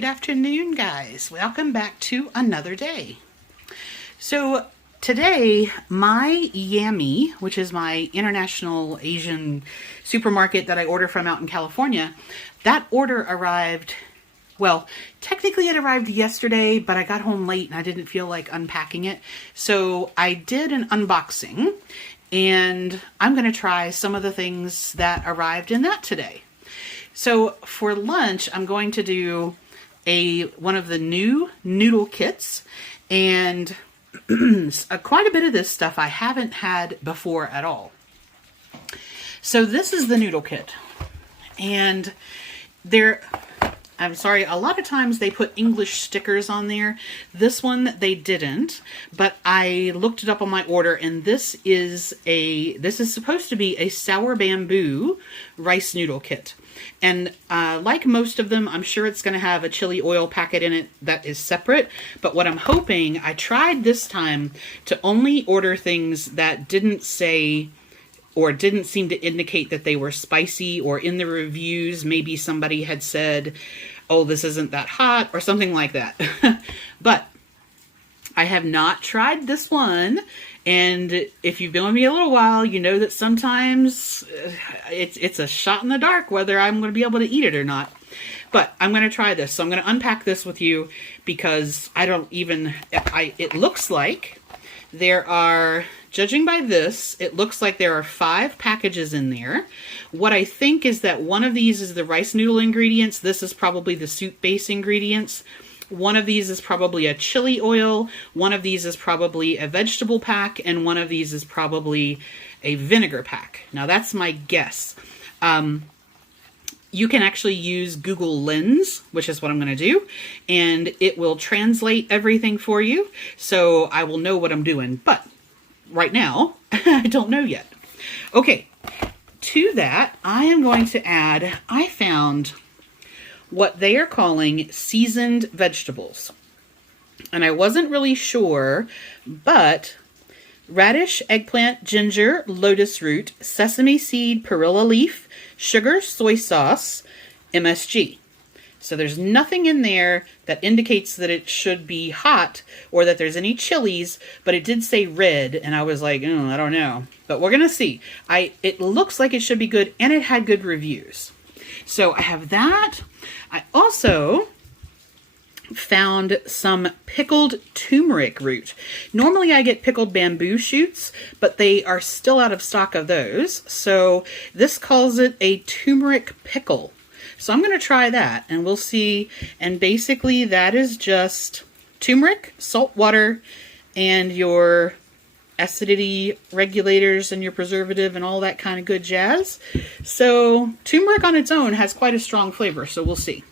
Good afternoon, guys. Welcome back to another day. So today, my Yami, which is my international Asian supermarket that I order from out in California, that order arrived, well, technically it arrived yesterday, but I got home late and I didn't feel like unpacking it. So I did an unboxing and I'm going to try some of the things that arrived in that today. So for lunch, I'm going to do one of the new noodle kits, and quite a bit of this stuff I haven't had before at all. So this is the noodle kit, and I'm sorry, a lot of times they put English stickers on there. This one they didn't, but I looked it up on my order, and this is supposed to be a sour bamboo rice noodle kit. And like most of them, I'm sure it's going to have a chili oil packet in it that is separate. But what I'm hoping, I tried this time to only order things that didn't say or didn't seem to indicate that they were spicy, or in the reviews, maybe somebody had said, oh, this isn't that hot, or something like that. But I have not tried this one. And if you've been with me a little while, you know that sometimes it's a shot in the dark whether I'm going to be able to eat it or not. But I'm going to try this. So I'm going to unpack this with you because it looks like there are, judging by this, it looks like there are 5 packages in there. What I think is that one of these is the rice noodle ingredients. This is probably the soup base ingredients. One of these is probably a chili oil, one of these is probably a vegetable pack, and one of these is probably a vinegar pack. Now that's my guess. You can actually use Google Lens, which is what I'm going to do, and it will translate everything for you, so I will know what I'm doing. But right now, I don't know yet. Okay, to that, I am going to add, I found what they are calling seasoned vegetables. And I wasn't really sure, but radish, eggplant, ginger, lotus root, sesame seed, perilla leaf, sugar, soy sauce, MSG. So there's nothing in there that indicates that it should be hot or that there's any chilies, but it did say red, and I was like, I don't know. But we're going to see. It looks like it should be good, and it had good reviews. So I have that. I also found some pickled turmeric root. Normally I get pickled bamboo shoots, but they are still out of stock of those. So this calls it a turmeric pickle. So I'm going to try that and we'll see. And basically that is just turmeric, salt water, and your acidity regulators and your preservative and all that kind of good jazz. So turmeric on its own has quite a strong flavor, so we'll see.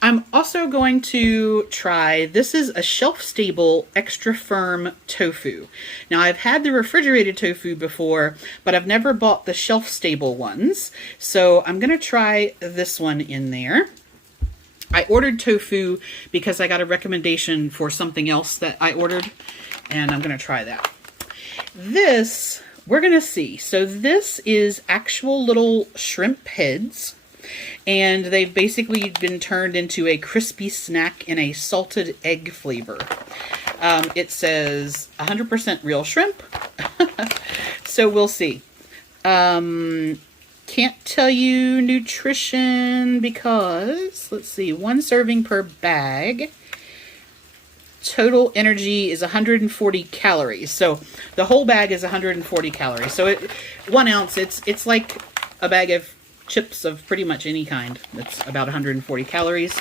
I'm also going to try, this is a shelf-stable, extra firm tofu. Now I've had the refrigerated tofu before, but I've never bought the shelf-stable ones. So I'm going to try this one in there. I ordered tofu because I got a recommendation for something else that I ordered, and I'm going to try that. This, we're going to see. So this is actual little shrimp heads, and they've basically been turned into a crispy snack in a salted egg flavor. It says 100% real shrimp, so we'll see. Can't tell you nutrition because, let's see, 1 serving per bag. Total energy is 140 calories. So the whole bag is 140 calories. So 1 ounce, it's like a bag of chips of pretty much any kind. That's about 140 calories.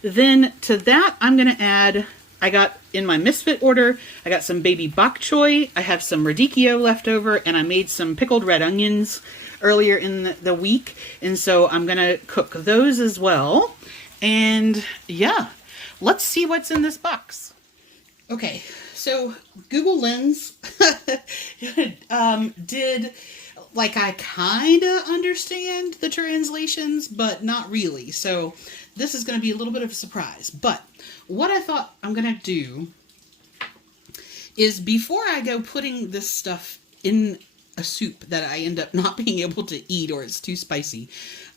Then to that, I'm going to add, I got in my Misfit order, I got some baby bok choy. I have some radicchio left over, and I made some pickled red onions earlier in the week. And so I'm going to cook those as well. And yeah. Let's see what's in this box. Okay, so Google Lens did, like, I kind of understand the translations, but not really. So this is going to be a little bit of a surprise. But what I thought I'm going to do is, before I go putting this stuff in a soup that I end up not being able to eat or it's too spicy.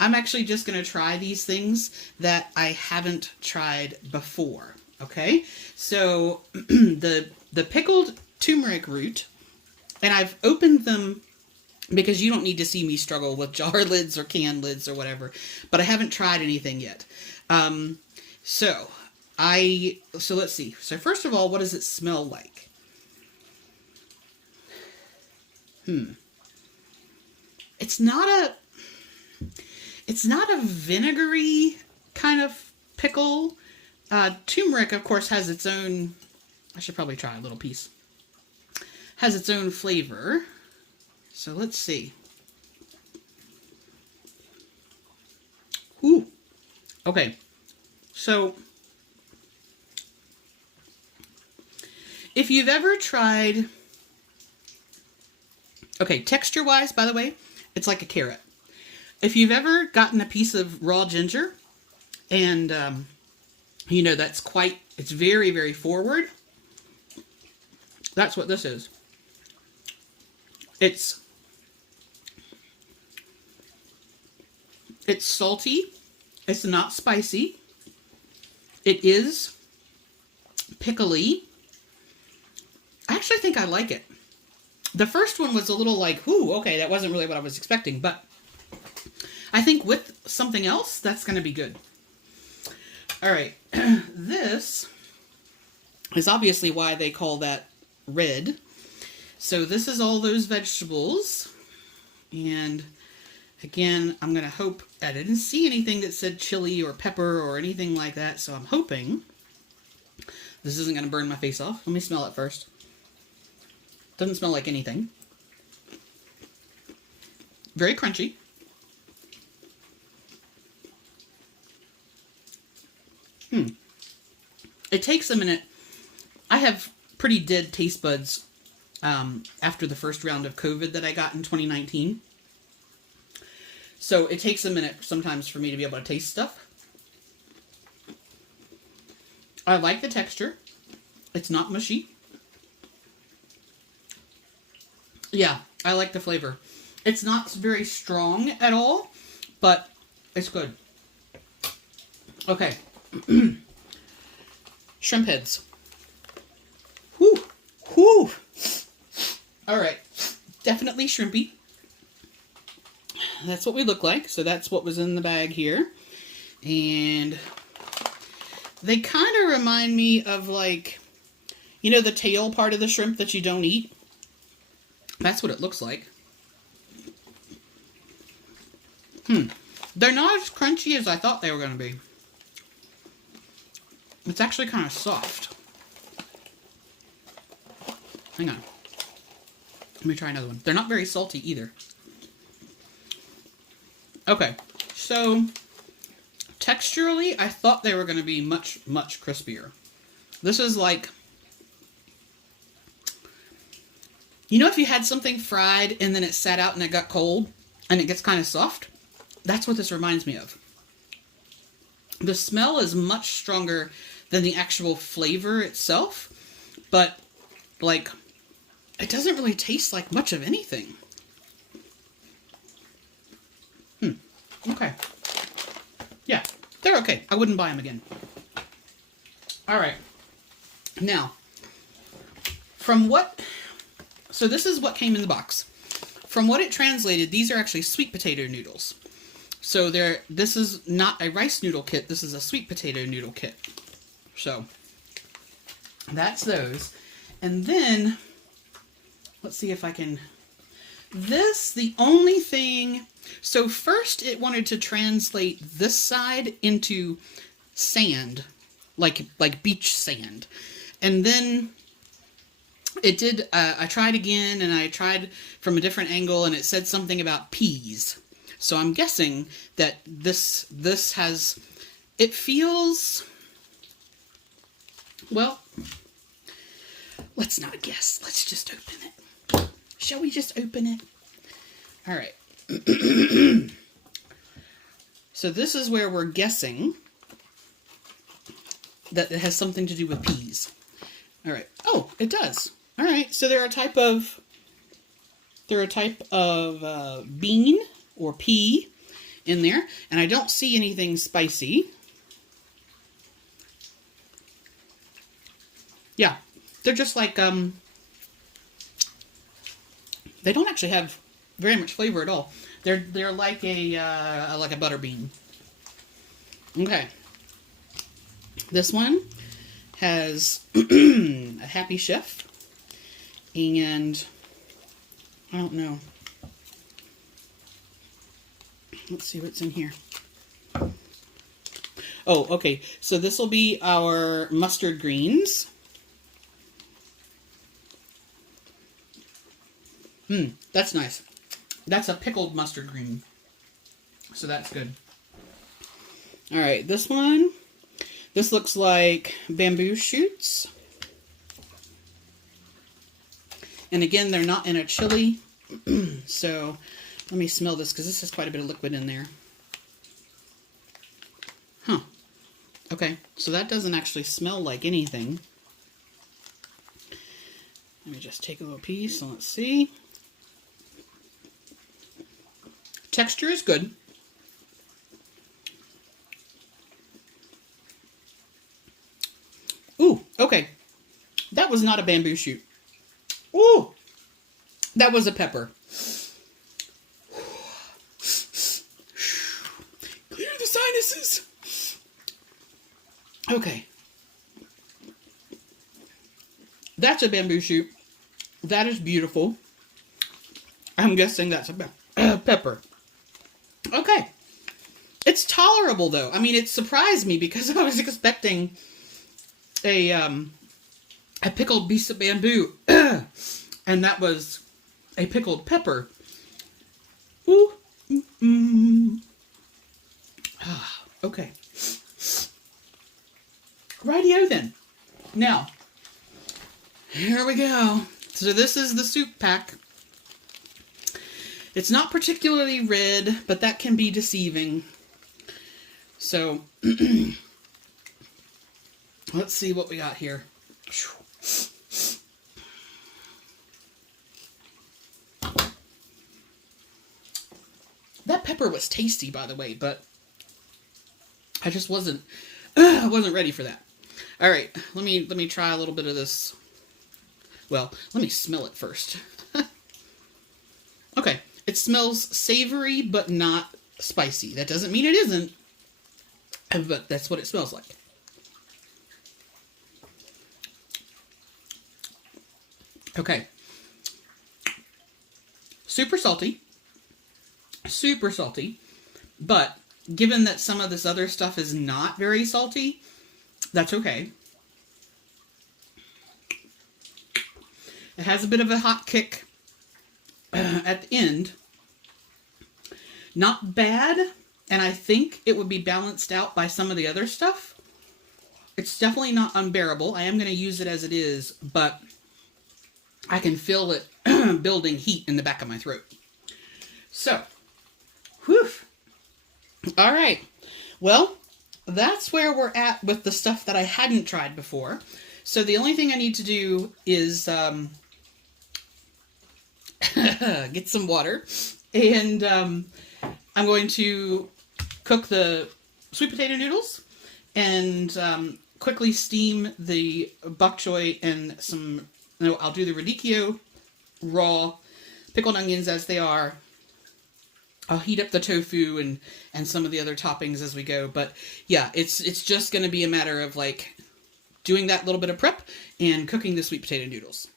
I'm actually just going to try these things that I haven't tried before. Okay, so the pickled turmeric root, and I've opened them because you don't need to see me struggle with jar lids or can lids or whatever, but I haven't tried anything yet. So let's see. So first of all, what does it smell like? It's not a vinegary kind of pickle. Turmeric, of course, has its own, I should probably try a little piece, has its own flavor. So let's see. Ooh. Okay. So if you've ever tried, okay, texture-wise, by the way, it's like a carrot. If you've ever gotten a piece of raw ginger and, you know, it's very, very forward, that's what this is. It's salty. It's not spicy. It is pickly. I actually think I like it. The first one was a little like, ooh, okay, that wasn't really what I was expecting, but I think with something else, that's going to be good. All right. This is obviously why they call that red. So this is all those vegetables. And again, I'm going to hope, I didn't see anything that said chili or pepper or anything like that, so I'm hoping this isn't going to burn my face off. Let me smell it first. Doesn't smell like anything. Very crunchy. It takes a minute. I have pretty dead taste buds after the first round of COVID that I got in 2019. So it takes a minute sometimes for me to be able to taste stuff. I like the texture. It's not mushy. Yeah, I like the flavor. It's not very strong at all, but it's good. Okay. Shrimp heads. Whew. Whew. All right. Definitely shrimpy. That's what we look like. So that's what was in the bag here. And they kind of remind me of, like, you know, the tail part of the shrimp that you don't eat? That's what it looks like. They're not as crunchy as I thought they were going to be. It's actually kind of soft. Hang on. Let me try another one. They're not very salty either. Okay, so texturally, I thought they were going to be much, much crispier. This is like, you know, if you had something fried and then it sat out and it got cold and it gets kind of soft? That's what this reminds me of. The smell is much stronger than the actual flavor itself, but, like, it doesn't really taste like much of anything. Okay. Yeah, they're okay. I wouldn't buy them again. All right. Now, so this is what came in the box. From what it translated, these are actually sweet potato noodles. So this is not a rice noodle kit. This is a sweet potato noodle kit. So that's those. And then, let's see if I can, the only thing, so first it wanted to translate this side into sand, like beach sand. And then it did, I tried again and I tried from a different angle and it said something about peas. So I'm guessing that this has, it feels, well, let's not guess. Let's just open it. Shall we just open it? All right. So this is where we're guessing that it has something to do with peas. All right. Oh, it does. All right. So they're a type of They're a type of bean or pea in there, and I don't see anything spicy. Yeah, they're just like, they don't actually have very much flavor at all. They're like a butter bean. Okay. This one has a Happy Chef, and I don't know. Let's see what's in here. Oh, okay. So this will be our mustard greens. That's nice. That's a pickled mustard green. So that's good. All right, this one. This looks like bamboo shoots. And again, they're not in a chili. So let me smell this because this has quite a bit of liquid in there. Huh. Okay, so that doesn't actually smell like anything. Let me just take a little piece and let's see. Texture is good. Ooh, okay. That was not a bamboo shoot. Ooh, that was a pepper. Clear the sinuses. Okay. That's a bamboo shoot. That is beautiful. I'm guessing that's a pepper. Okay. It's tolerable, though. I mean, it surprised me because I was expecting a pickled piece of bamboo, and that was a pickled pepper. Ooh. Okay. Rightio then. Now, here we go. So this is the soup pack. It's not particularly red, but that can be deceiving. So, let's see what we got here. That pepper was tasty, by the way, but I just wasn't ready for that. All right, let me try a little bit of this. Well, let me smell it first. Okay, it smells savory, but not spicy. That doesn't mean it isn't, but that's what it smells like. Okay. Super salty. Super salty. But given that some of this other stuff is not very salty, that's okay. It has a bit of a hot kick at the end. Not bad, and I think it would be balanced out by some of the other stuff. It's definitely not unbearable. I am going to use it as it is, but I can feel it building heat in the back of my throat. So, whew. All right. Well, that's where we're at with the stuff that I hadn't tried before. So the only thing I need to do is get some water, and I'm going to cook the sweet potato noodles and quickly steam the bok choy and some, no, I'll do the radicchio raw, pickled onions as they are. I'll heat up the tofu and some of the other toppings as we go. But yeah, it's just going to be a matter of like doing that little bit of prep and cooking the sweet potato noodles.